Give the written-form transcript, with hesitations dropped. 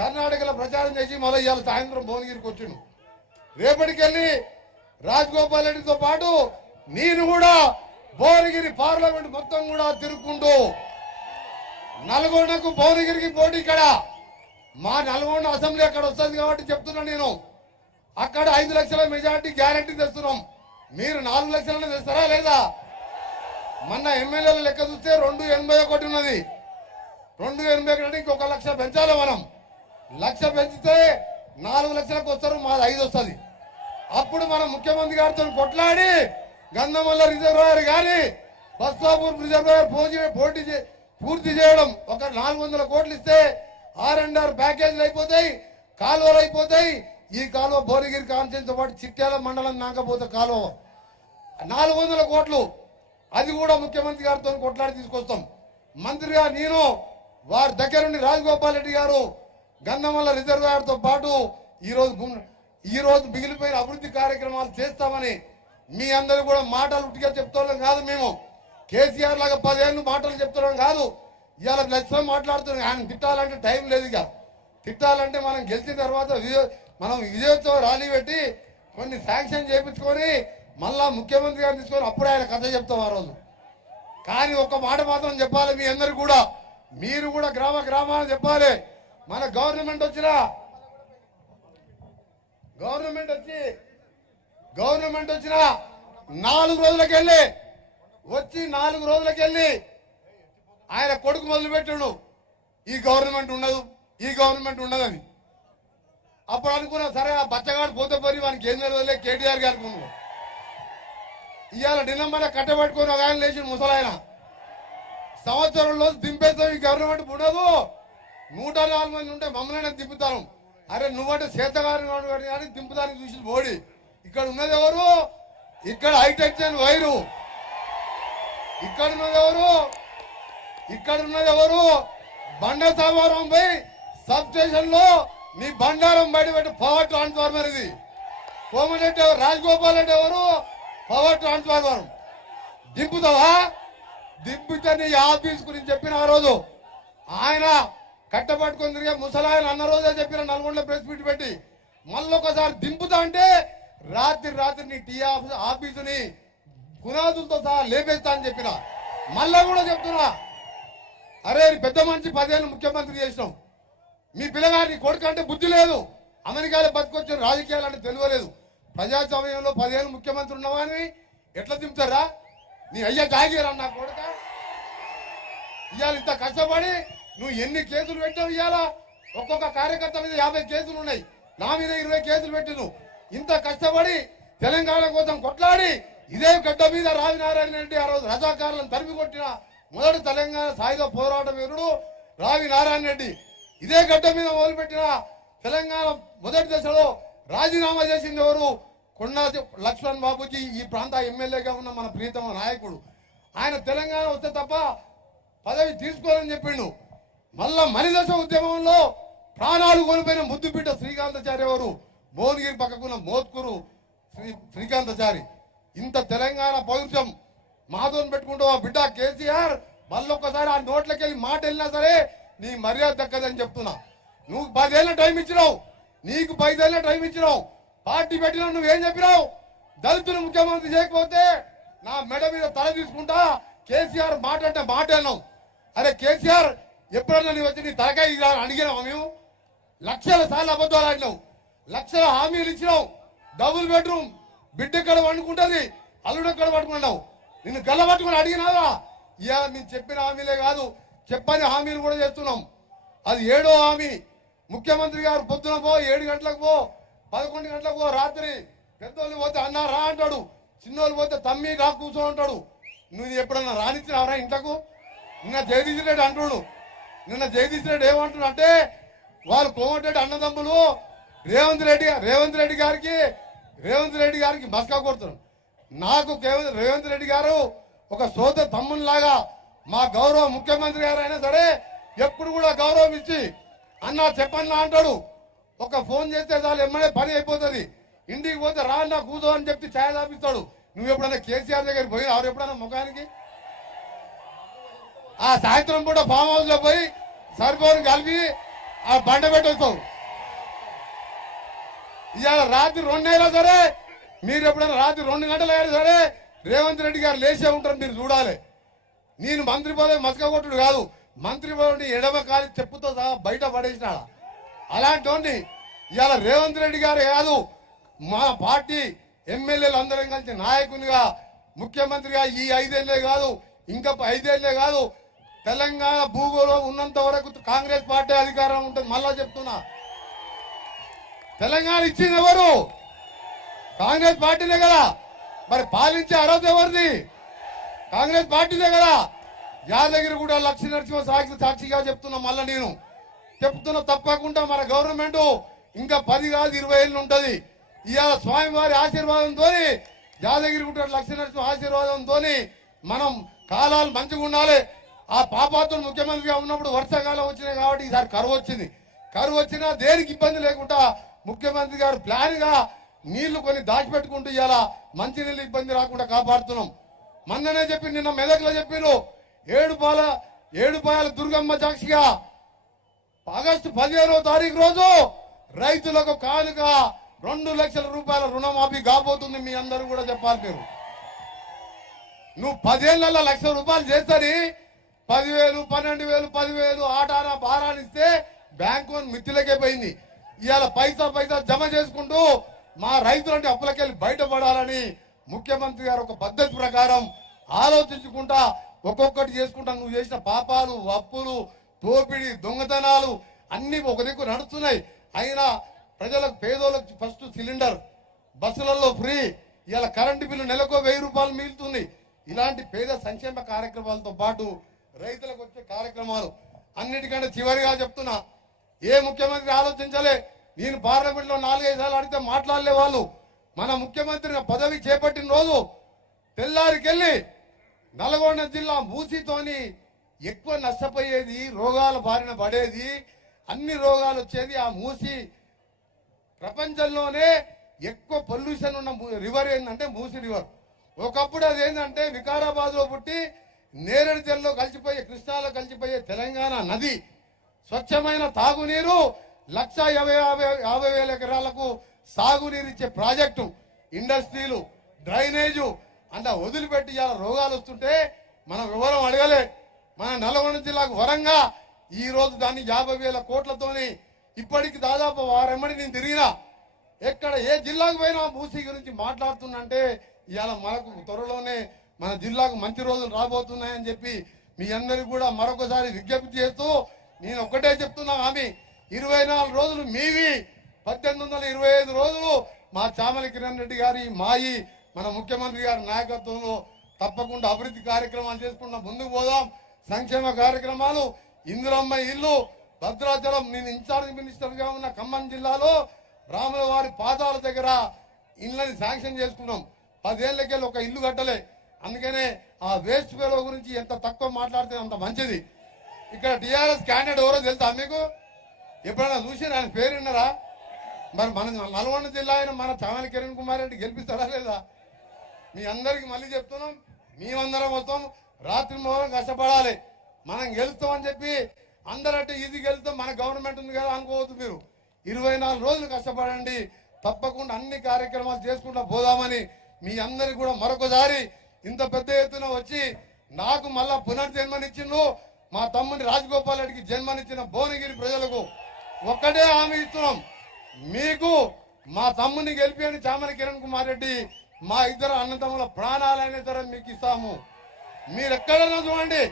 కర్ణాటకలో ప్రచారం చేసి మళ్ళీ ఇవాళ సాయంత్రం భువనగిరికి వచ్చిండు. రేపటికెళ్ళి రాజగోపాల్ రెడ్డితో పాటు నేను కూడా భువనగిరి పార్లమెంట్ మొత్తం కూడా తిరుగుకుంటూ నల్గొండకు భువనగిరికి పోటీ ఇక్కడ మా నల్గొండ అసెంబ్లీ అక్కడ వస్తుంది కాబట్టి చెప్తున్నా నేను. అక్కడ 5 లక్షల మెజార్టీ గ్యారంటీ తెస్తున్నాం. మీరు 4 లక్షలను తెస్తారా లేదా? మొన్న ఎమ్మెల్యేల లెక్క చూస్తే 281 ఉన్నది. 281 ఇంకొక 1 లక్ష పెంచాలి. మనం 1 లక్ష పెంచితే 4 లక్షలకు వస్తారు. మాది 5 వస్తుంది. అప్పుడు మనం ముఖ్యమంత్రి గారితో కొట్లాడి గంధమల్ల రిజర్వాయర్ కానీ బస్తాపూర్ రిజర్వాయర్ పూర్తి చేయడం. ఒక 400 కోట్లు ఇస్తే R&R ప్యాకేజీలు అయిపోతాయి, కాలువలు అయిపోతాయి. ఈ కాలువ భువనగిరి కాన్స్టిట్యూన్సీతో పాటు చిట్యాల మండలం నాకపోతే కాలువ 400 కోట్లు. అది కూడా ముఖ్యమంత్రి గారితో కొట్లాడి తీసుకొస్తాం. మంత్రిగా నేను వారి దగ్గరుండి రాజగోపాల్ రెడ్డి గారు గంధమల్ల రిజర్వాయర్తో పాటు ఈరోజు మిగిలిపోయిన అభివృద్ధి కార్యక్రమాలు చేస్తామని మీ అందరూ కూడా మాటలు ఉట్టిగా చెప్తున్నాం కాదు. మేము కేసీఆర్ లాగా 10 ఏళ్ళు మాటలు చెప్తున్నాం కాదు. ఇవాళ లక్ష్యం మాట్లాడుతున్నాం. ఆయన తిట్టాలంటే టైం లేదు. ఇక తిట్టాలంటే మనం గెలిచిన తర్వాత మనం విజయోత్సవ ర్యాలీ పెట్టి కొన్ని శాంక్షన్ చేయించుకొని మళ్ళా ముఖ్యమంత్రి గారిని తీసుకొని అప్పుడు ఆయన కథ చెప్తాం ఆ రోజు. కానీ ఒక మాట మాత్రం చెప్పాలి మీ అందరు కూడా, మీరు కూడా గ్రామాలు చెప్పాలి. మన గవర్నమెంట్ వచ్చి 4 రోజులకెళ్ళి ఆయన కొడుకు మొదలుపెట్టాడు ఈ గవర్నమెంట్ ఉండదని. అప్పుడు అనుకున్నా సరే ఆ బచ్చగాడు పోతే పోయి వానికి ఏం తెలియదులే కేటీఆర్ గారికి ఉన్నాడు. ఇవాళ నిన్నమ్మనే కట్టబెట్టుకుని ఒక ఆయన లేచి ముసలాయన సంవత్సరంలో దింపేస్తాం. ఈ గవర్నమెంట్ ఉండదు. 104 మంది ఉంటే మమ్మల్ని దింపుతాను. అరే నువ్వంటే చేతగాని కానీ దింపుతానికి చూసి మోడీ. ఇక్కడ ఉన్నది ఎవరు? ఇక్కడ హైటెన్షన్ వైరు. ఇక్కడ ఉన్నది ఎవరు? బండ సామారం పోయి సబ్ స్టేషన్ లో నీ బండారం బయట పెట్టి పవర్ ట్రాన్స్ఫార్మర్. ఇది కోమరెడ్డి రాజగోపాల్ రెడ్డి ఎవరు? Power transformer దింపుతావా? దింపితే నీ ఆఫీస్ గురించి చెప్పిన ఆ రోజు ఆయన కట్టబట్టుకొని తిరిగే ముసలాయన అన్న రోజే చెప్పిన నల్గొండ ప్రెస్ మీట్ పెట్టి మళ్ళొకసారి దింపుతా అంటే రాత్రి నీ టీ ఆఫీసుని పునాదులతో సహా లేపేస్తా అని చెప్పిన. మళ్ళా కూడా చెప్తున్నా, అరే పెద్ద మనిషి 10 ఏళ్ళు ముఖ్యమంత్రి చేసినాం. మీ పిల్లగారి కొడుకు అంటే బుద్ధి లేదు. అమెరికాలో బతికొచ్చిన రాజకీయాలు అంటే తెలియలేదు. ప్రజాస్వామ్యంలో 10 ఏళ్ళు ముఖ్యమంత్రి ఉన్నవాని ఎట్లా దింపుతారా? నీ అయ్యా జాగీరా నా కొడుక. ఇవాళ ఇంత కష్టపడి నువ్వు ఎన్ని కేసులు పెట్టావు? ఇవాళ ఒక్కొక్క కార్యకర్త మీద 50 కేసులు ఉన్నాయి. నా మీద 20 కేసులు పెట్టిను. ఇంత కష్టపడి తెలంగాణ కోసం కొట్లాడి ఇదే గడ్డ మీద రావినారాయణ రెడ్డి ఆ రోజు రజాకారులను తరిమి కొట్టిన మొదటి తెలంగాణ సాయుధ పోరాట వీరుడు రావినారాయణ రెడ్డి. ఇదే గడ్డ మీద మొదలుపెట్టిన తెలంగాణ మొదటి దశలో రాజీనామా చేసింది ఎవరు? కొండా లక్ష్మణ్ బాబుజీ. ఈ ప్రాంత ఎమ్మెల్యేగా ఉన్న మన ప్రీతమ నాయకుడు. ఆయన తెలంగాణ వస్తే తప్ప పదవి తీసుకోవాలని చెప్పిండు. మళ్ళా మలిదశ ఉద్యమంలో ప్రాణాలు కోల్పోయిన ముద్దుబిడ్డ శ్రీకాంతాచారి ఎవరు? భువనగిరి పక్కకున్న మోత్కూరు శ్రీకాంతాచారి. ఇంత తెలంగాణ పౌరుషం మాతో పెట్టుకుంటూ ఆ బిడ్డ కేసీఆర్ మళ్ళొక్కసారి ఆ నోట్లకెళ్ళి మాట వెళ్ళినా సరే నీ మర్యాద దక్కదని చెప్తున్నా. నువ్వు 10 ఏళ్ళ టైం ఇచ్చినావు. నీకు 5 ఏళ్ళ టైం ఇచ్చినావు. పార్టీ పెట్టినావు. నువ్వేం చెప్పినావు? దళితులు ముఖ్యమంత్రి చేయకపోతే నా మెడ మీద తల తీసుకుంటా. కేసీఆర్ మాట అంటే మాట అన్నావు. అరే కేసీఆర్ ఎప్పుడన్నా నీ వచ్చి నీ తలకాయ అడిగినావు? మేము లక్షల సార్లు అబద్ధాలు ఆడినావు. లక్షల హామీలు ఇచ్చినావు. డబుల్ బెడ్రూమ్ బిడ్డ ఎక్కడ వండుకుంటుంది, అల్లుడు ఎక్కడ పట్టుకున్నావు. నిన్ను గల్ల పట్టుకుని అడిగినావా? ఇవాళ మేము చెప్పిన హామీలే కాదు, చెప్పని హామీలు కూడా చేస్తున్నాం. అది 7వ హామీ. ముఖ్యమంత్రి గారు పొద్దున పో, 7 గంటలకు పో, 11 గంటలకు పో. రాత్రి పెద్దోళ్ళు పోతే అన్న రా అంటాడు, చిన్నోళ్ళు పోతే తమ్మి రా కూర్చో అంటాడు. నువ్వు ఎప్పుడన్నా రానిచ్చినావరా ఇంట్లకు? నిన్న జగదీష్ రెడ్డి అంటుడు. నిన్న జగదీష్ రెడ్డి ఏమంటుడు అంటే వాళ్ళు కోమటిరెడ్డి అన్నదమ్ములు రేవంత్ రెడ్డి గారికి మస్కా కొడుతున్నారు. నాకు రేవంత్ రెడ్డి గారు ఒక సోద తమ్మునిలాగా మా గౌరవ ముఖ్యమంత్రి గారు అయినా సరే ఎప్పుడు కూడా గౌరవం ఇచ్చి అన్నా చెప్పన్నా అంటాడు. ఒక ఫోన్ చేస్తే చాలు ఎమ్మడే పని అయిపోతుంది. ఇంటికి పోతే రా అన్నా కూర్చో అని చెప్పి ఛాయ్ తాపిస్తాడు. నువ్వు ఎప్పుడైనా కేసీఆర్ దగ్గరికి పోయి ఎవరు ఎప్పుడైనా ముఖానికి ఆ సాయంత్రం పూట ఫామ్ హౌస్ లో పోయి సరిపోని కలిపి ఆ బండ పెట్టేస్తావు. ఇవాళ రాత్రి 2 అయినా సరే, మీరు ఎప్పుడైనా రాత్రి 2 గంటలు అయినా సరే రేవంత్ రెడ్డి గారు లేచే ఉంటారు, మీరు చూడాలి. నేను మంత్రి పదవి మసక కొట్టుడు కాదు, మంత్రి పదవిని ఎడమ కాలి చెప్పుతో సహా బయట పడేసినాడ. అలాంటి ఇవాళ రేవంత్ రెడ్డి గారు కాదు, మా పార్టీ ఎమ్మెల్యేలు అందరం కలిసి నాయకునిగా ముఖ్యమంత్రిగా ఈ 5 ఏళ్లే కాదు, ఇంకా 5 ఏళ్లే కాదు, తెలంగాణ భూగోళం ఉన్నంత వరకు కాంగ్రెస్ పార్టీ అధికారం ఉంటుంది. మళ్ళా చెప్తున్నా, తెలంగాణ ఇచ్చింది ఎవరు? కాంగ్రెస్ పార్టీనే కదా. మరి పాలించే అర్హత ఎవరిది? కాంగ్రెస్ పార్టీనే కదా. యాదగిరి కూడా లక్ష్మీనరసింహ సాక్షిగా చెప్తున్నా, మళ్ళా నేను చెప్తున్నా, తప్పకుండా మన గవర్నమెంట్ ఇంకా 10 కాదు 20 ఏళ్ళు ఉంటది. ఇవాళ స్వామివారి ఆశీర్వాదంతో, యాదగిరి గుట్ట లక్ష్మీనరసింహ ఆశీర్వాదంతో మనం కాలాలు మంచిగా ఉండాలి. ఆ పాపాతుడు ముఖ్యమంత్రిగా ఉన్నప్పుడు వర్షాకాలం వచ్చినాయి కాబట్టి ఈసారి కరువు వచ్చింది. కరువు వచ్చినా దేనికి ఇబ్బంది లేకుండా ముఖ్యమంత్రి గారు ప్లాన్ గా నీళ్లు కొన్ని దాచిపెట్టుకుంటూ ఇవాళ మంచినీళ్ళు ఇబ్బంది రాకుండా కాపాడుతున్నాం. మొన్ననే చెప్పి, నిన్న మెదక్లో చెప్పిను, ఏడుపాయల దుర్గమ్మ సాక్షిగా ఆగస్టు 15వ తారీఖు రోజు రైతులకు కానుక 2 లక్షల రూపాయల రుణమాఫీ కాబోతుంది. మీ అందరూ కూడా చెప్పాలి. మీరు నువ్వు 10 ఏళ్లలో 1 లక్ష రూపాయలు చేస్తాని 10,000, 12,000, 10,000 ఆటానా భారాన్ని ఇస్తే బ్యాంకు మిత్తులకే పోయింది. ఇవాళ పైసా జమ చేసుకుంటూ మా రైతులంటే అప్పులకెళ్ళి బయటపడాలని ముఖ్యమంత్రి గారు ఒక పద్ధతి ప్రకారం ఆలోచించుకుంటా ఒక్కొక్కటి చేసుకుంటా. నువ్వు చేసిన పాపాలు, అప్పులు, దోపిడీ, దొంగతనాలు అన్ని ఒక దిక్కు నడుస్తున్నాయి. అయినా ప్రజలకు, పేదోళ్ళకు ఫస్ట్ సిలిండర్, బస్సులలో ఫ్రీ, ఇవాళ కరెంటు బిల్లు నెలకు 1000 రూపాయలు మిగులుతుంది. ఇలాంటి పేద సంక్షేమ కార్యక్రమాలతో పాటు రైతులకు వచ్చే కార్యక్రమాలు అన్నిటికంటే చివరిగా చెప్తున్నా, ఏ ముఖ్యమంత్రి ఆలోచించలే. నేను పార్లమెంట్ లో 4-5 సార్లు అడిగితే మాట్లాడలే వాళ్ళు. మన ముఖ్యమంత్రి పదవి చేపట్టిన రోజు తెల్లారికెళ్ళి నల్గొండ జిల్లా మూసితోని ఎక్కువ నష్టపోయేది, రోగాల బారిన పడేది, అన్ని రోగాలు వచ్చేది ఆ మూసి. ప్రపంచంలోనే ఎక్కువ పొల్యూషన్ ఉన్న రివర్ ఏంటంటే మూసి రివర్. ఒకప్పుడు అది ఏంటంటే వికారాబాద్ లో పుట్టి నేరేడు తెల్లో కలిసిపోయే, కృష్ణాలో కలిసిపోయే తెలంగాణ నది స్వచ్ఛమైన తాగునీరు 1,50,000 ఎకరాలకు సాగునీరు ఇచ్చే ప్రాజెక్టు, ఇండస్ట్రీలు, డ్రైనేజు అంతా వదిలిపెట్టి ఇలా రోగాలు వస్తుంటే మనం వివరం అడగలే. మన నల్గొండ జిల్లాకు వరంగా ఈ రోజు దాన్ని 50,000 కోట్లతోని ఇప్పటికి దాదాపు వారెమ్మడి నేను తిరిగినా, ఎక్కడ ఏ జిల్లాకు పోయినా మూసీ గురించి మాట్లాడుతున్నంటే ఇవాళ మనకు త్వరలోనే మన జిల్లాకు మంచి రోజులు రాబోతున్నాయని చెప్పి మీ అందరికి కూడా మరొకసారి విజ్ఞప్తి చేస్తూ నేను ఒక్కటే చెప్తున్నా, హామీ 24 రోజులు మీవి, 1825 రోజులు మా చామల కిరణ్ రెడ్డి గారి మాయి మన ముఖ్యమంత్రి గారి నాయకత్వంలో తప్పకుండా అభివృద్ధి కార్యక్రమాలు చేసుకుంటా ముందుకు పోదాం. సంక్షేమ కార్యక్రమాలు, ఇందిరమ్మ ఇల్లు, భద్రాచలం, నేను ఇన్ఛార్జ్ మినిస్టర్ గా ఉన్న ఖమ్మం జిల్లాలో రాముల వారి పాదాల దగ్గర ఇళ్ళని శాంక్షన్ చేసుకున్నాం. 10 ఏళ్లకెళ్ళి ఒక ఇల్లు కట్టలే. అందుకనే ఆ వేస్ట్ ఫెలో గురించి ఎంత తక్కువ మాట్లాడితే అంత మంచిది. ఇక్కడ టీఆర్ఎస్ క్యాండిడేట్ ఎవరో తెలుసా మీకు? ఎప్పుడైనా చూసి ఆయన పేరు విన్నారా? మరి మన నల్గొండ జిల్లా అయిన మన చామల కిరణ్ కుమార్ రెడ్డి గెలిపిస్తారా లేదా? మీ అందరికి మళ్ళీ చెప్తున్నాం, మేమందరం మొత్తం రాత్రి మొదలు కష్టపడాలి. మనం గెలుస్తామని చెప్పి అందరంటే ఈజీ గెలుస్తాం, మన గవర్నమెంట్ ఉంది కదా అనుకోవద్దు. మీరు 24 రోజులు కష్టపడండి, తప్పకుండా అన్ని కార్యక్రమాలు చేసుకుంటా పోదామని మీ అందరికి కూడా మరొకసారి ఇంత పెద్ద ఎత్తున వచ్చి నాకు మళ్ళా పునర్జన్మనిచ్చిండ్రు. మా తమ్ముని రాజగోపాల్ రెడ్డికి జన్మనిచ్చిన భువనగిరి ప్రజలకు ఒక్కటే హామీ ఇస్తున్నాం, మీకు మా తమ్ముని గెలిపి చామల కిరణ్ కుమార్ రెడ్డి మా ఇద్దరు అన్నదమ్ముల ప్రాణాలైన సరే మీకు ఇస్తాము. మీరు ఎక్కడన్నా చూడండి,